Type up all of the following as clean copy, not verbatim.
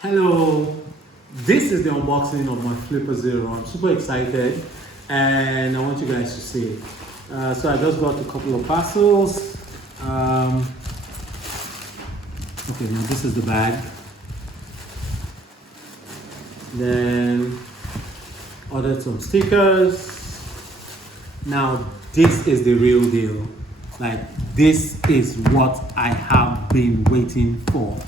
Hello, this is the unboxing of my Flipper Zero. I'm super excited and I want you guys to see it. So I just got a couple of parcels. Okay, now this is the bag. Then ordered some stickers. Now this is the real deal. Like, this is what I have been waiting for.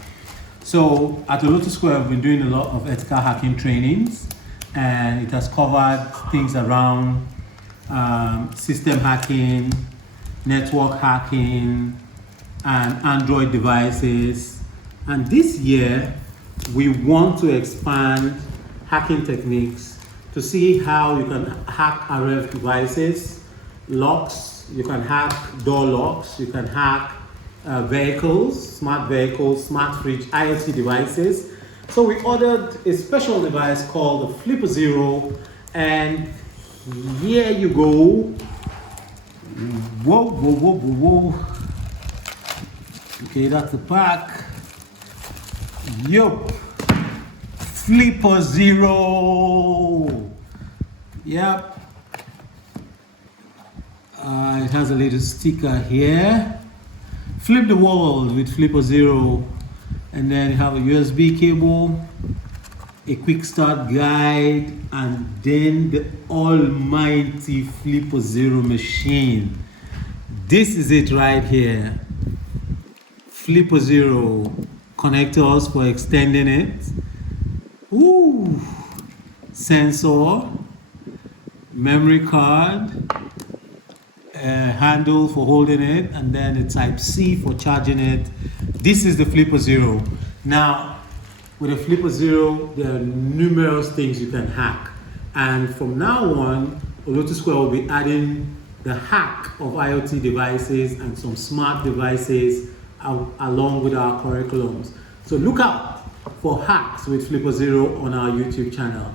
So at Lotus Square, I've been doing a lot of ethical hacking trainings, and it has covered things around system hacking, network hacking, and Android devices. And this year, we want to expand hacking techniques to see how you can hack RF devices, locks, you can hack door locks, you can hack vehicles, smart fridge, IoT devices. So we ordered a special device called the Flipper Zero, and here you go. Whoa, whoa, whoa, whoa, whoa. Okay, that's the pack. Yup. Flipper Zero. Yep. It has a little sticker here. Flip the world with Flipper Zero, and then you have a USB cable, a quick start guide, and then the almighty Flipper Zero machine. This is it right here. Flipper Zero connectors for extending it. Ooh, sensor, memory card, handle for holding it, and then a Type-C for charging it. This is the Flipper Zero. Now, with the Flipper Zero, there are numerous things you can hack. And from now on, Lotus Square will be adding the hack of IoT devices and some smart devices along with our curriculums. So look out for hacks with Flipper Zero on our YouTube channel.